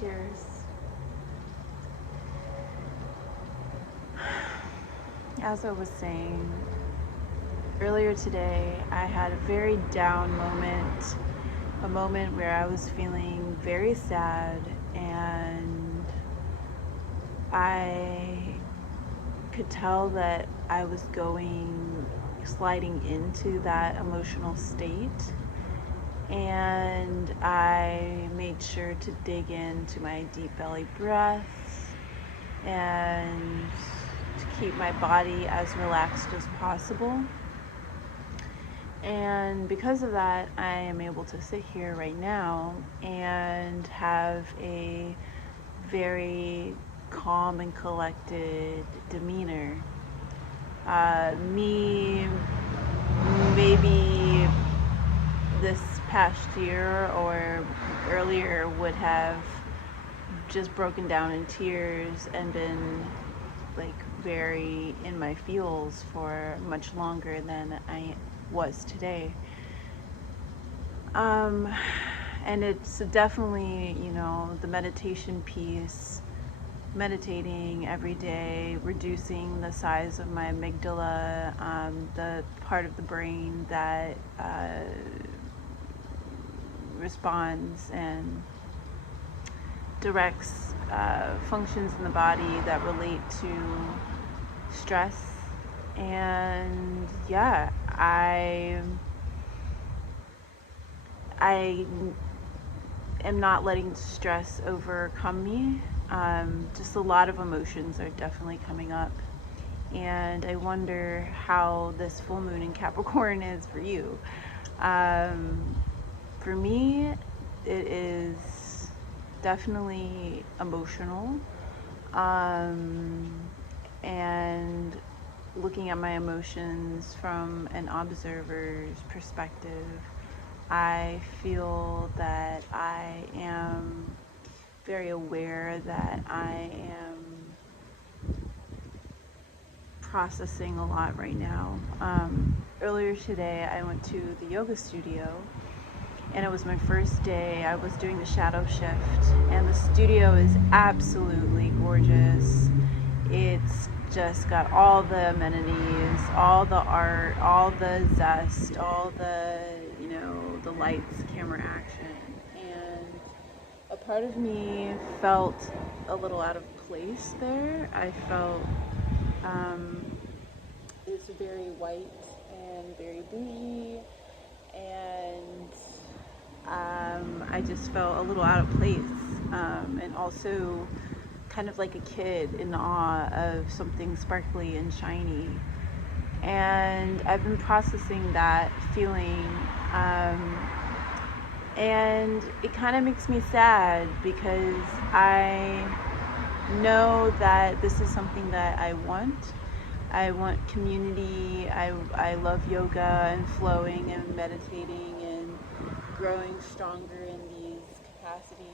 Cheers. As I was saying, earlier today I had a very down moment, a moment where I was feeling very sad, and I could tell that I was sliding into that emotional state, and I made sure to dig into my deep belly breaths and to keep my body as relaxed as possible. And because of that, I am able to sit here right now and have a very calm and collected demeanor. Me, maybe this past year or earlier, would have just broken down in tears and been like very in my feels for much longer than I was today. And it's definitely, the meditation piece, meditating every day, reducing the size of my amygdala, the part of the brain that responds and directs functions in the body that relate to stress. And yeah, I am not letting stress overcome me. Just a lot of emotions are definitely coming up, and I wonder how this full moon in Capricorn is for you. For me, it is definitely emotional, and looking at my emotions from an observer's perspective, I feel that I am very aware that I am processing a lot right now. Earlier today, I went to the yoga studio, and it was my first day. I was doing the shadow shift, and the studio is absolutely gorgeous. It's just got all the amenities, all the art, all the zest, all the, the lights, camera action. And a part of me felt a little out of place there. I felt it was very white and very bougie, and I just felt a little out of place, and also kind of like a kid in awe of something sparkly and shiny. And I've been processing that feeling, and it kind of makes me sad because I know that this is something that I want. I want community. I love yoga and flowing and meditating and growing stronger in these capacities,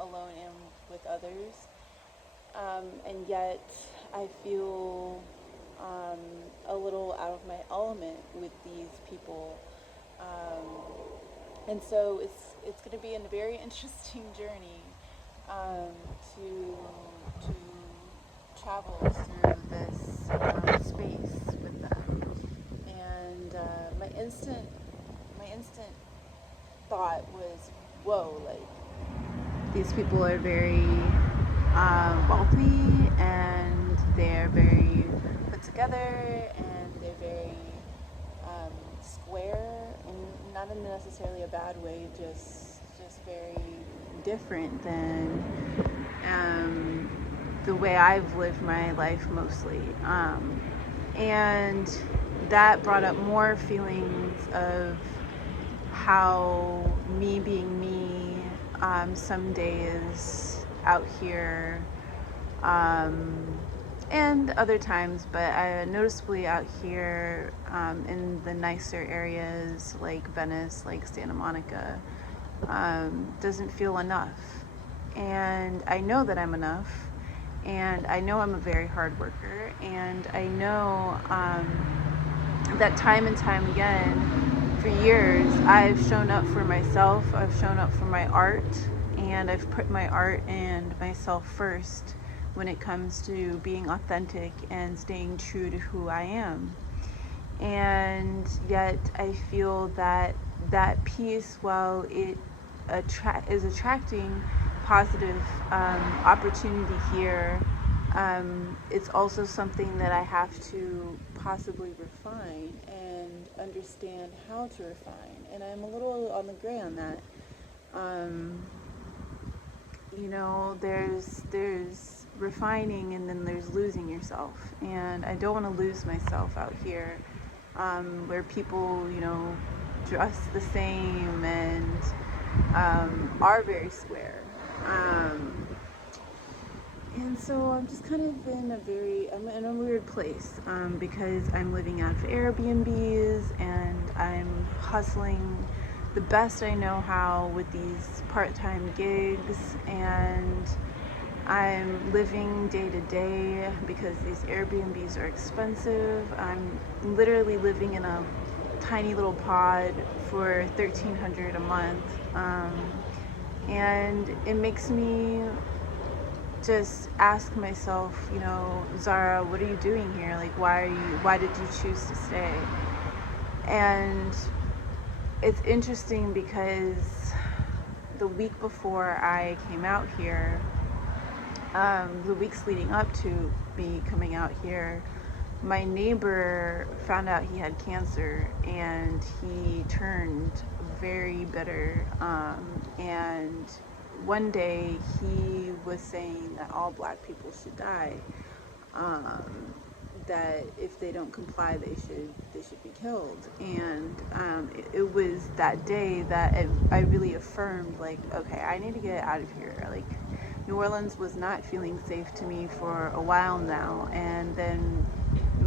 alone and with others. And yet I feel a little out of my element with these people. And so it's going to be a very interesting journey to travel through this space with them. And my instant thought was, whoa, like, these people are very wealthy, and they're very put together, and they're very square, and not in necessarily a bad way, just very different than the way I've lived my life mostly. And that brought up more feelings of how me being me, some days out here, and other times, but noticeably out here, in the nicer areas like Venice, like Santa Monica, doesn't feel enough. And I know that I'm enough, and I know I'm a very hard worker, and I know that time and time again, for years, I've shown up for myself, I've shown up for my art, and I've put my art and myself first when it comes to being authentic and staying true to who I am. And yet I feel that that piece, while it is attracting positive opportunity here, it's also something that I have to possibly refine and understand how to refine. And I'm a little on the gray on that. Um, there's refining and then there's losing yourself. And I don't want to lose myself out here, where people, dress the same and are very square. And so I'm just kind of I'm in a weird place, because I'm living out of Airbnbs and I'm hustling the best I know how with these part-time gigs, and I'm living day to day because these Airbnbs are expensive. I'm literally living in a tiny little pod for $1,300 a month, and it makes me just ask myself, Zahra, what are you doing here? Like, why did you choose to stay? And it's interesting because the week before I came out here, the weeks leading up to me coming out here, my neighbor found out he had cancer and he turned very bitter. And one day he was saying that all Black people should die, that if they don't comply, they should be killed. And it was that day that I really affirmed, like, okay, I need to get out of here. Like, New Orleans was not feeling safe to me for a while now, and then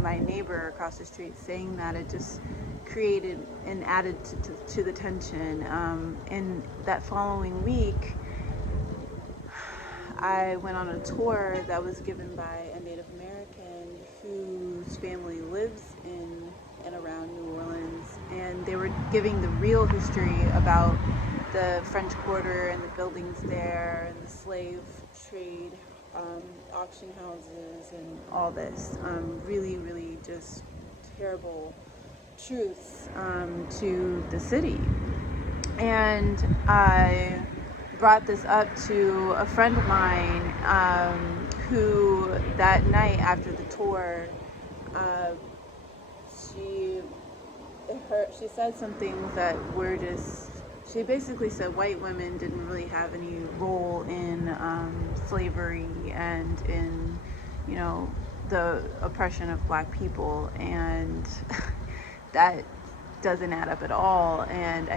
my neighbor across the street saying that, it just created and added to the tension. And that following week, I went on a tour that was given by a Native American whose family lives in and around New Orleans, and they were giving the real history about the French Quarter and the buildings there and the slave trade, auction houses and all this. Really, really just terrible truths to the city. And I brought this up to a friend of mine, who that night after the tour, she said some things that were just, she basically said white women didn't really have any role in slavery and in, the oppression of Black people, and that doesn't add up at all. And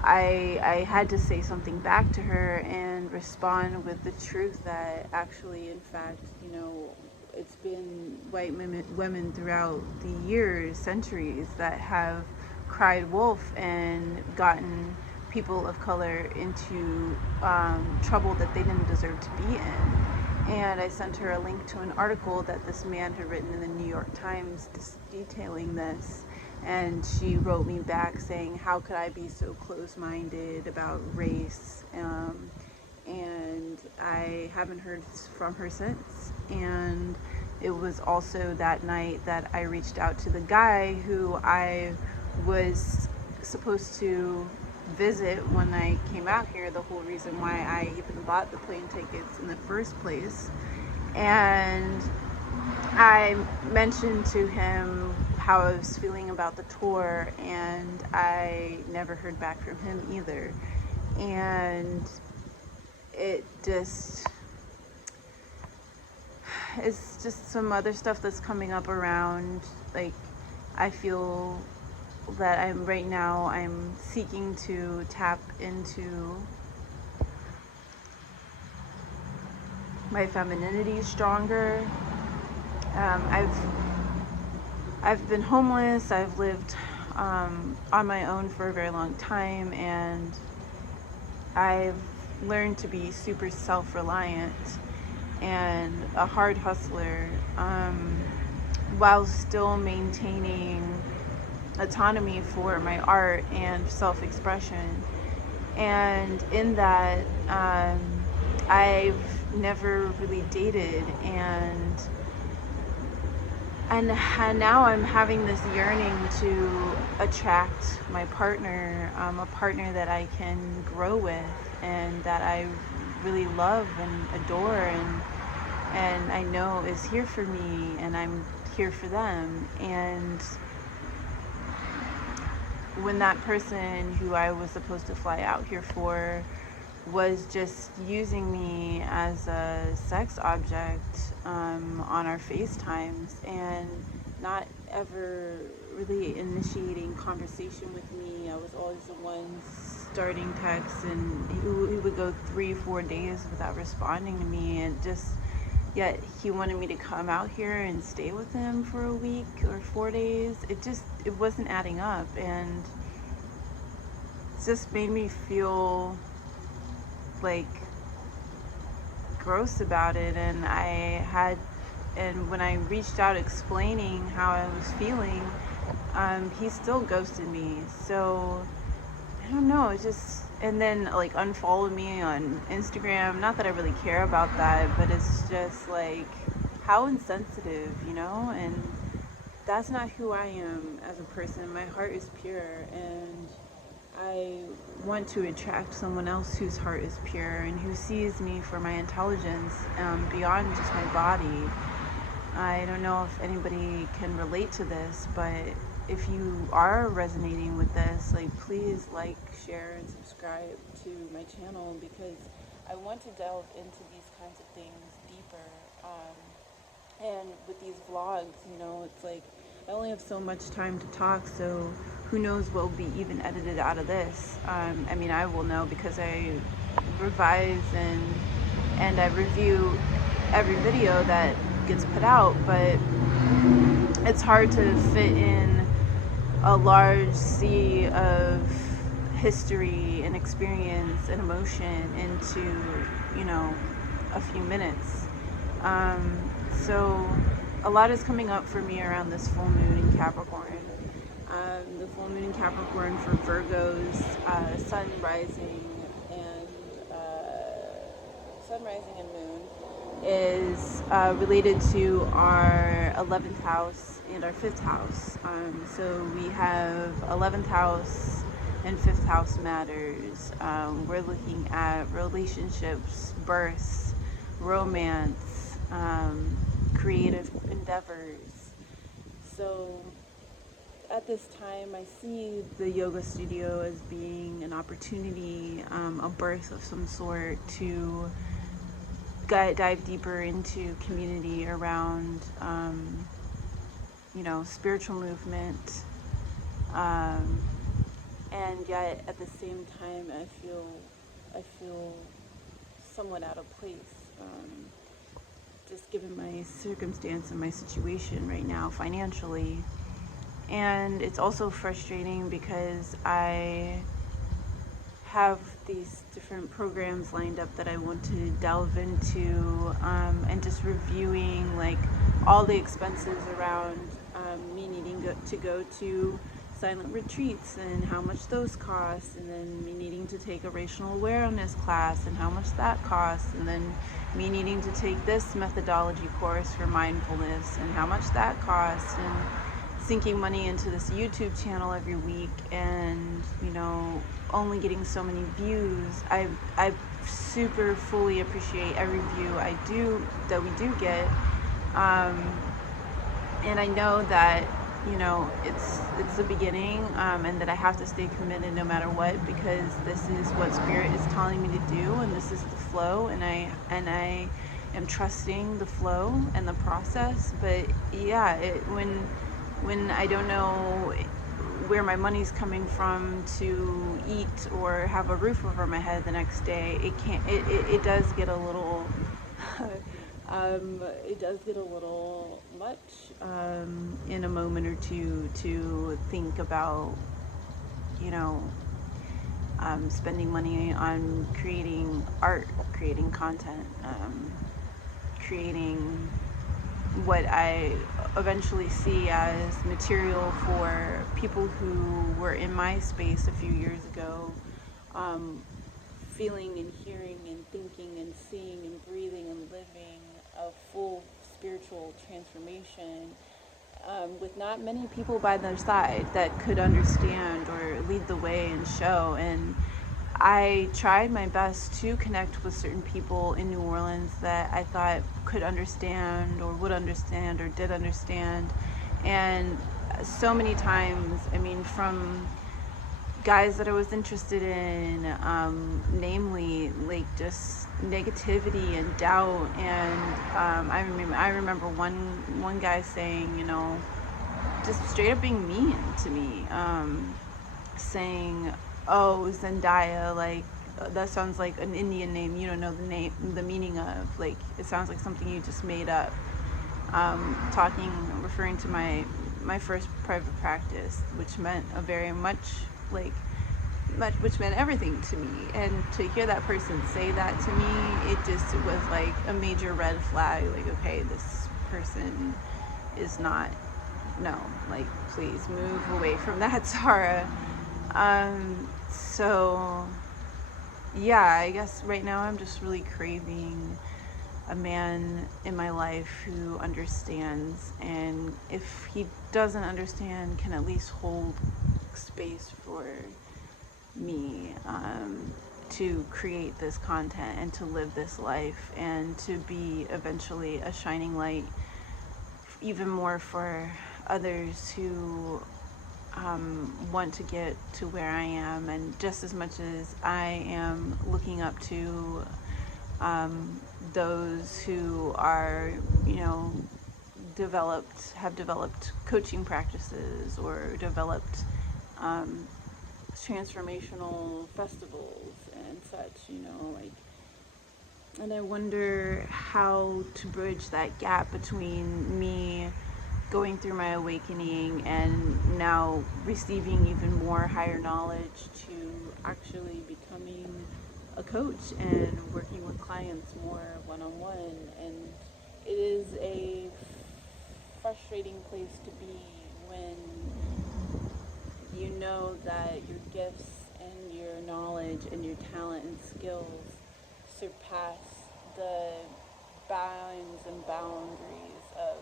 I had to say something back to her and respond with the truth that actually, in fact, it's been white women throughout the years, centuries, that have cried wolf and gotten people of color into trouble that they didn't deserve to be in. And I sent her a link to an article that this man had written in the New York Times detailing this. And she wrote me back saying, how could I be so close-minded about race? And I haven't heard from her since. And it was also that night that I reached out to the guy who I was supposed to visit when I came out here, the whole reason why I even bought the plane tickets in the first place. And I mentioned to him how I was feeling about the tour, and I never heard back from him either. And it's just some other stuff that's coming up around. Like, I feel that I'm seeking to tap into my femininity stronger. I've been homeless. I've lived on my own for a very long time, and I've learned to be super self-reliant and a hard hustler, while still maintaining autonomy for my art and self-expression. And in that, I've never really dated, and now I'm having this yearning to attract my partner, a partner that I can grow with and that I really love and adore, and I know is here for me, and I'm here for them. And when that person who I was supposed to fly out here for was just using me as a sex object on our FaceTimes, and not ever really initiating conversation with me. I was always the one starting texts, and he would go 3-4 days without responding to me, and just yet he wanted me to come out here and stay with him for a week or 4 days. It wasn't adding up, and it just made me feel like gross about it. And when I reached out explaining how I was feeling, he still ghosted me. So I don't know, it's just, and then like unfollowed me on Instagram. Not that I really care about that, but it's just like, how insensitive, and that's not who I am as a person. My heart is pure, and I want to attract someone else whose heart is pure and who sees me for my intelligence, beyond just my body. I don't know if anybody can relate to this, but if you are resonating with this, like, please like, share, and subscribe to my channel, because I want to delve into these kinds of things deeper. And with these vlogs, it's like I only have so much time to talk, so who knows what will be even edited out of this. I mean, I will know because I revise and I review every video that gets put out, but it's hard to fit in a large sea of history and experience and emotion into, a few minutes. So a lot is coming up for me around this full moon in Capricorn. The full moon in Capricorn for Virgos, sun rising and moon is related to our 11th house and our 5th house. So we have 11th house and 5th house matters. We're looking at relationships, births, romance, creative endeavors. So at this time, I see the yoga studio as being an opportunity, a birth of some sort, to dive deeper into community around, spiritual movement, and yet at the same time, I feel somewhat out of place, just given my circumstance and my situation right now financially. And it's also frustrating because I have these different programs lined up that I want to delve into, and just reviewing like all the expenses around me needing to go to silent retreats and how much those cost, and then me needing to take a racial awareness class and how much that costs, and then me needing to take this methodology course for mindfulness and how much that costs, and sinking money into this YouTube channel every week, and only getting so many views. I super fully appreciate every view we do get, and I know that it's the beginning, and that I have to stay committed no matter what, because this is what Spirit is telling me to do, and this is the flow, and I am trusting the flow and the process. But yeah, when I don't know where my money's coming from to eat or have a roof over my head the next day, it does get a little it does get a little much, in a moment or two, to think about spending money on creating art, creating content, creating what I eventually see as material for people who were in my space a few years ago, um, feeling and hearing and thinking and seeing and breathing and living a full spiritual transformation, with not many people by their side that could understand or lead the way and show. And I tried my best to connect with certain people in New Orleans that I thought could understand or would understand or did understand. And so many times, I mean, from guys that I was interested in, namely like just negativity and doubt. And I remember one guy saying, you know, just straight up being mean to me, saying, "Oh, Zendaya, like that sounds like an Indian name. You don't know the meaning of. Like it sounds like something you just made up." Referring to my first private practice, which meant a very much like which meant everything to me. And to hear that person say that to me, it was like a major red flag. Like, okay, this person is not, no, like, please move away from that, Zahra. So yeah, I guess right now I'm just really craving a man in my life who understands, and if he doesn't understand, can at least hold space for me, to create this content and to live this life and to be eventually a shining light even more for others who want to get to where I am. And just as much as I am looking up to those who are, you know, have developed coaching practices or developed transformational festivals and such, you know, like, and I wonder how to bridge that gap between me going through my awakening and now receiving even more higher knowledge to actually becoming a coach and working with clients more one-on-one. And it is a frustrating place to be when you know that your gifts and your knowledge and your talent and skills surpass the bounds and boundaries of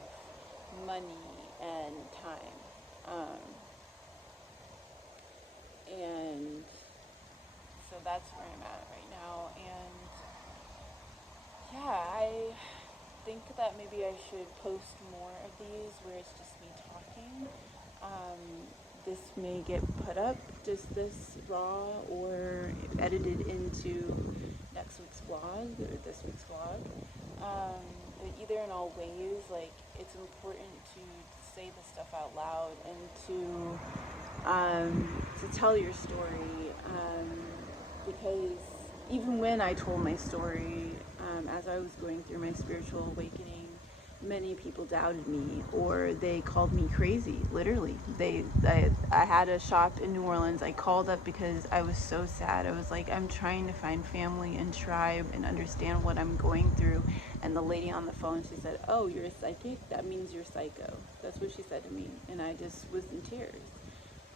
money and time. And so that's where I'm at right now. And yeah, I think that maybe I should post more of these where it's just me talking. This may get put up just this raw or edited into next week's vlog or this week's vlog. But either in all ways, like, it's important to say this stuff out loud and to tell your story, because even when I told my story, as I was going through my spiritual awakening, many people doubted me, or they called me crazy. Literally, I had a shop in New Orleans. I called up because I was so sad. I was like, I'm trying to find family and tribe and understand what I'm going through. And the lady on the phone, she said, "Oh, you're a psychic? That means you're psycho." That's what she said to me, and I just was in tears.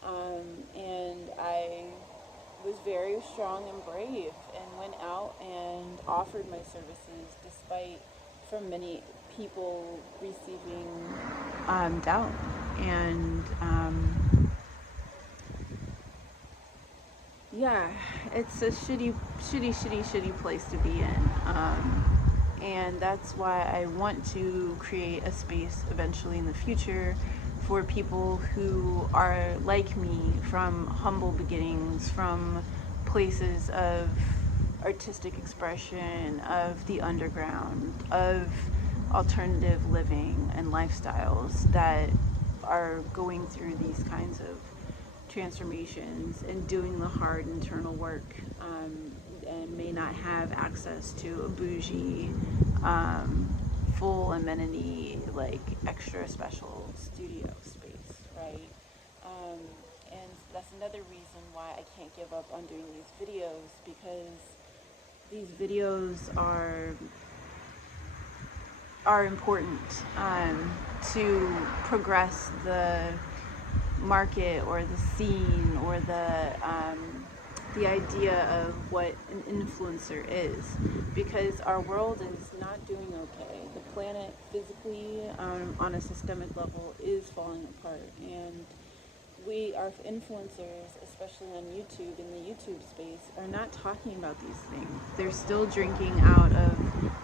And I was very strong and brave and went out and offered my services despite from many people receiving doubt. And yeah, it's a shitty place to be in. And that's why I want to create a space eventually in the future for people who are like me, from humble beginnings, from places of artistic expression, of the underground, of alternative living and lifestyles that are going through these kinds of transformations and doing the hard internal work, and may not have access to a bougie, full amenity, like extra special studio space, right? And that's another reason why I can't give up on doing these videos, because these videos are important, to progress the market or the scene or the the idea of what an influencer is, because our world is not doing okay. The planet physically, on a systemic level, is falling apart, and we, our influencers, especially on YouTube, in the YouTube space, are not talking about these things. They're still drinking out of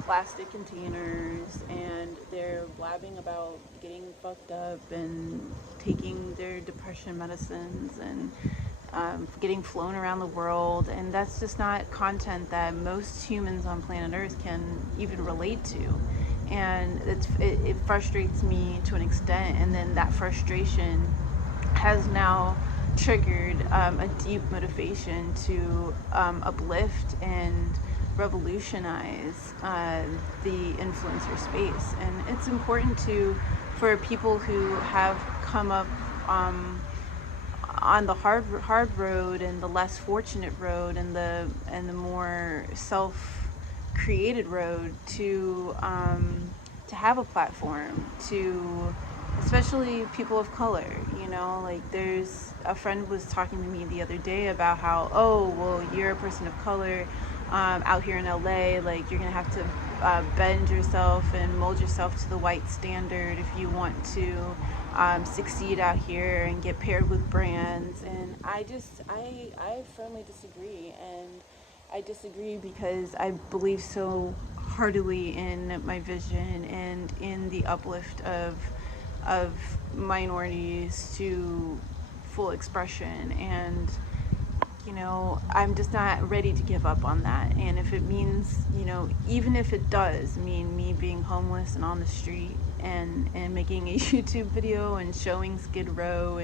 plastic containers, and they're blabbing about getting fucked up and taking their depression medicines and getting flown around the world. And that's just not content that most humans on planet Earth can even relate to. And it frustrates me to an extent, and then that frustration has now triggered a deep motivation to uplift and revolutionize the influencer space. And it's important for people who have come up on the hard road and the less fortunate road and the more self-created road to have a platform, to especially people of color. Like, there's a friend was talking to me the other day about how, oh, well, you're a person of color out here in LA, like, you're gonna have to bend yourself and mold yourself to the white standard if you want to succeed out here and get paired with brands. And I firmly disagree, and I disagree because I believe so heartily in my vision and in the uplift of minorities to full expression. And I'm just not ready to give up on that. And if it means, even if it does mean me being homeless and on the street and making a YouTube video and showing Skid Row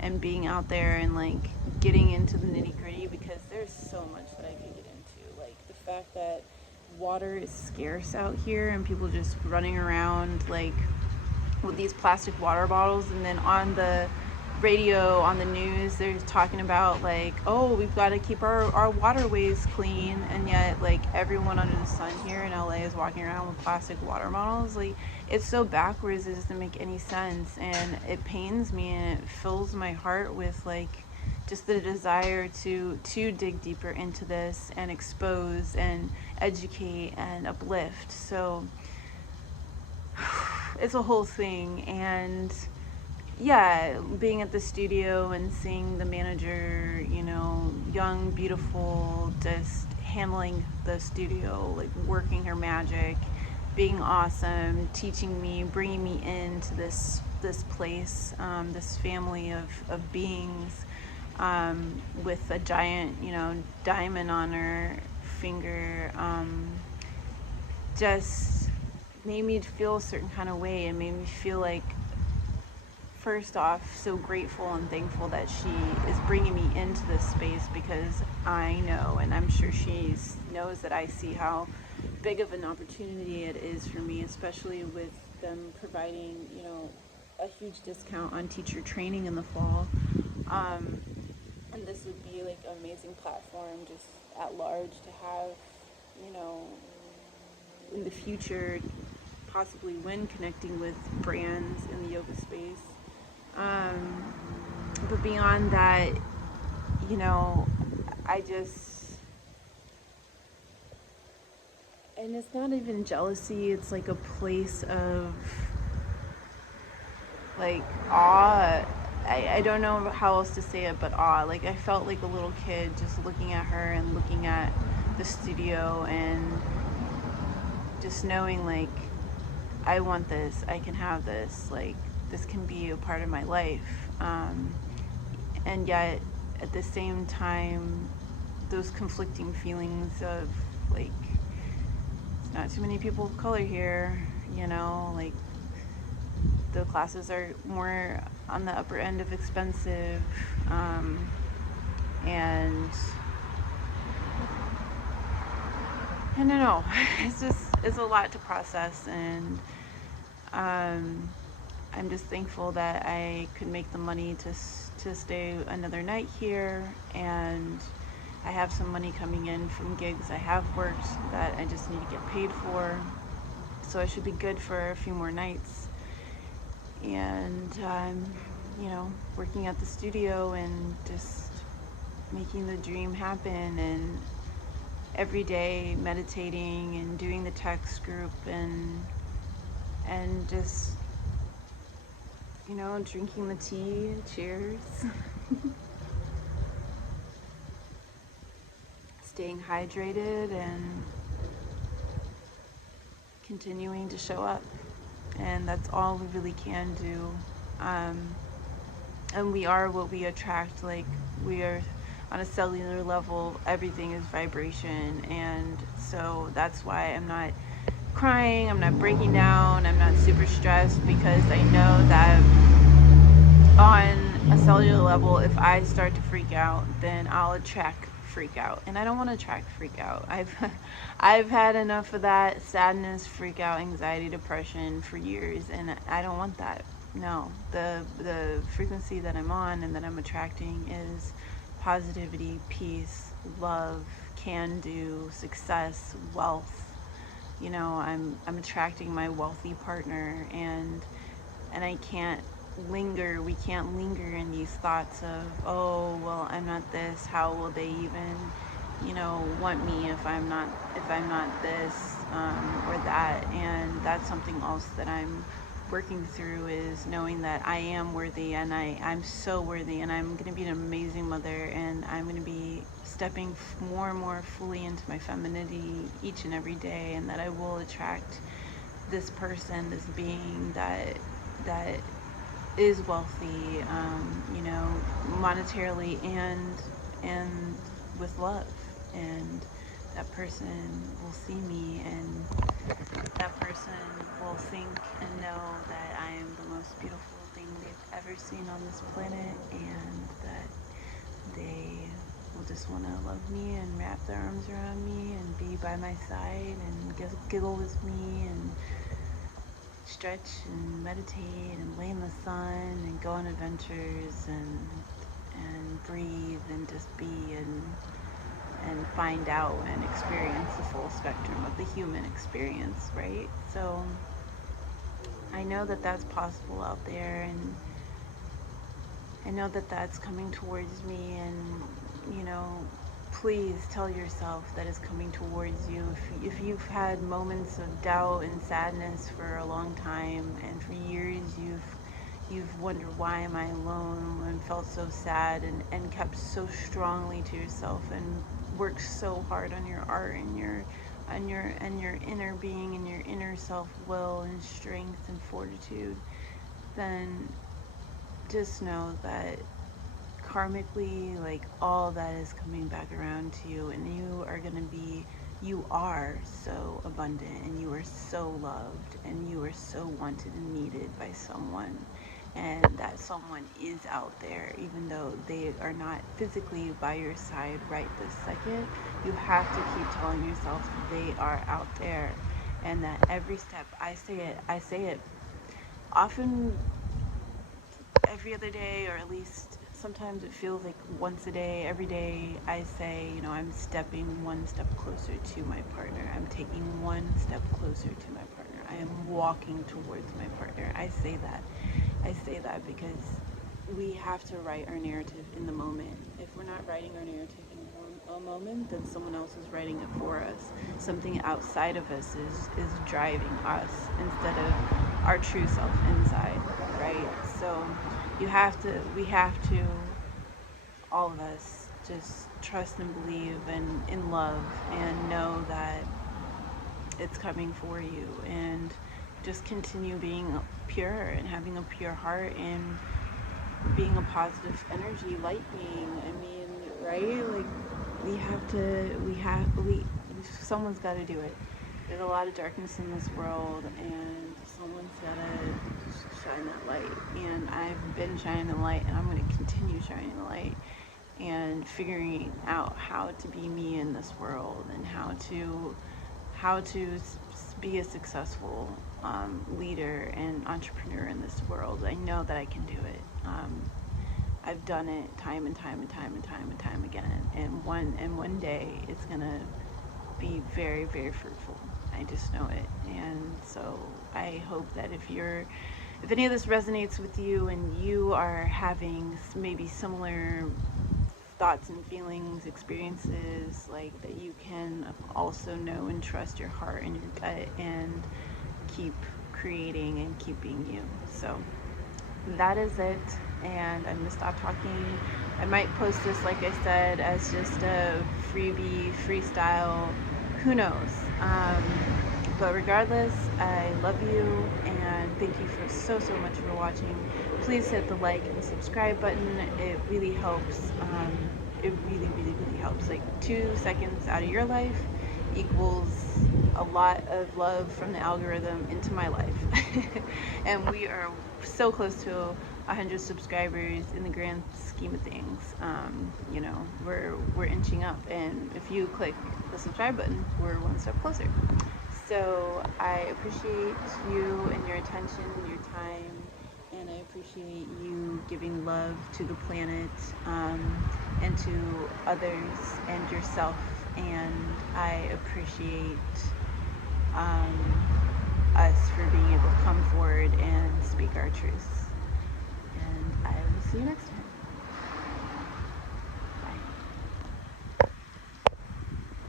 and being out there and like getting into the nitty gritty, because there's so much that I could get into. Like the fact that water is scarce out here and people just running around like with these plastic water bottles, and then on the radio, on the news, they're talking about like, oh, we've got to keep our waterways clean, and yet like everyone under the sun here in LA is walking around with plastic water bottles. Like, it's so backwards, it doesn't make any sense, and it pains me and it fills my heart with like just the desire to dig deeper into this and expose and educate and uplift. So it's a whole thing. And yeah, being at the studio and seeing the manager, young, beautiful, just handling the studio, like working her magic, being awesome, teaching me, bringing me into this place, this family of beings, with a giant, diamond on her finger, just made me feel a certain kind of way, and made me feel like, first off, so grateful and thankful that she is bringing me into this space, because I know, and I'm sure she knows, that I see how big of an opportunity it is for me, especially with them providing, a huge discount on teacher training in the fall. And this would be like an amazing platform just at large to have, in the future, possibly when connecting with brands in the yoga space. But beyond that, I just, and it's not even jealousy, it's like a place of like awe. I don't know how else to say it but awe. Like, I felt like a little kid just looking at her and looking at the studio and just knowing like, I want this, I can have this, like this can be a part of my life. And yet at the same time, those conflicting feelings of like, it's not too many people of color here, like the classes are more on the upper end of expensive, and I don't know, it's a lot to process. And I'm just thankful that I could make the money to stay another night here, and I have some money coming in from gigs I have worked that I just need to get paid for, so I should be good for a few more nights. And I'm, working at the studio and just making the dream happen, and every day meditating and doing the text group, and just, you know, drinking the tea. Cheers. Staying hydrated and continuing to show up. And that's all we really can do. And we are what we attract. Like, we are on a cellular level, everything is vibration. And so that's why I'm not crying, I'm not breaking down, I'm not super stressed, because I know that on a cellular level, if I start to freak out, then I'll attract freak out, and I don't want to attract freak out. I've had enough of that sadness, freak out, anxiety, depression for years, and I don't want that. No, the frequency that I'm on and that I'm attracting is positivity, peace, love, can do, success, wealth. You know, I'm attracting my wealthy partner, and I can't linger, we can't linger in these thoughts of, oh, well, I'm not this, how will they even, you know, want me if I'm not this, or that. And that's something else that I'm working through, is knowing that I am worthy, and I'm so worthy, and I'm going to be an amazing mother, and I'm going to be stepping more and more fully into my femininity each and every day, and that I will attract this person, this being that is wealthy, you know, monetarily and with love. And that person will see me, and that person will think and know that I am the most beautiful thing they've ever seen on this planet, and that they will just want to love me and wrap their arms around me and be by my side and giggle with me and stretch and meditate and lay in the sun and go on adventures and breathe and just be and find out and experience the full spectrum of the human experience, right? So I know that that's possible out there, and I know that that's coming towards me, and, you know, please tell yourself that it's coming towards you. If you've had moments of doubt and sadness for a long time, and for years you've wondered, why am I alone, and felt so sad, and kept so strongly to yourself, and worked so hard on your art and your inner being and your inner self-will and strength and fortitude, then just know that karmically, like, all that is coming back around to you, and you are so abundant, and you are so loved, and you are so wanted and needed by someone, and that someone is out there, even though they are not physically by your side right this second. You have to keep telling yourself they are out there, and that every step, I say it often, every other day, or at least sometimes it feels like once a day. Every day I say, you know, I'm stepping one step closer to my partner. I'm taking one step closer to my partner. I am walking towards my partner. I say that because we have to write our narrative in the moment. If we're not writing our narrative in a moment, then someone else is writing it for us. Something outside of us is driving us instead of our true self inside, right? So we have to, all of us, just trust and believe and in love, and know that it's coming for you, and just continue being pure and having a pure heart and being a positive energy, light being. I mean, right? Like, someone's got to do it. There's a lot of darkness in this world, and someone's got to shine that light. And I've been shining the light, and I'm going to continue shining the light, and figuring out how to be me in this world, and how to be a successful leader and entrepreneur in this world. I know that I can do it. I've done it time and time again, and one day it's gonna be very, very fruitful. I just know it. And so I hope that if any of this resonates with you, and you are having maybe similar thoughts and feelings, experiences, like that you can also know and trust your heart and your gut and keep creating and keep being you. So that is it, and I'm gonna stop talking. I might post this, like I said, as just a freebie freestyle, who knows. But regardless, I love you and thank you for so much for watching. Please hit the like and subscribe button. It really helps. It really helps. Like 2 seconds out of your life equals a lot of love from the algorithm into my life. And we are so close to 100 subscribers in the grand scheme of things. You know, we're inching up, and if you click the subscribe button, we're one step closer. So I appreciate you and your attention and your time, and I appreciate you giving love to the planet, and to others and yourself, and I appreciate us for being able to come forward and speak our truths. And I will see you next time.